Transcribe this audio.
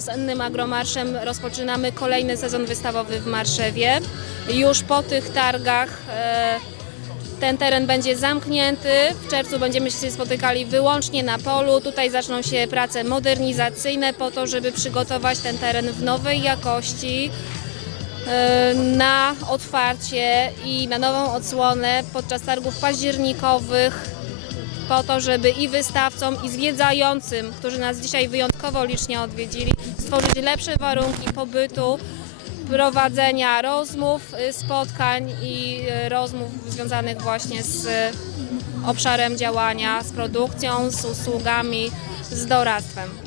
Z Ennym Agromarszem rozpoczynamy kolejny sezon wystawowy w Marszewie. Już po tych targach e, ten teren będzie zamknięty. W czerwcu będziemy się spotykali wyłącznie na polu. Tutaj zaczną się prace modernizacyjne po to, żeby przygotować ten teren w nowej jakości e, na otwarcie i na nową odsłonę podczas targów październikowych po to, żeby i wystawcom, i zwiedzającym, którzy nas dzisiaj wyjątkowo licznie odwiedzili, stworzyć lepsze warunki pobytu, prowadzenia rozmów, y, spotkań i y, rozmów związanych właśnie z y, obszarem działania, z produkcją, z usługami, z doradztwem.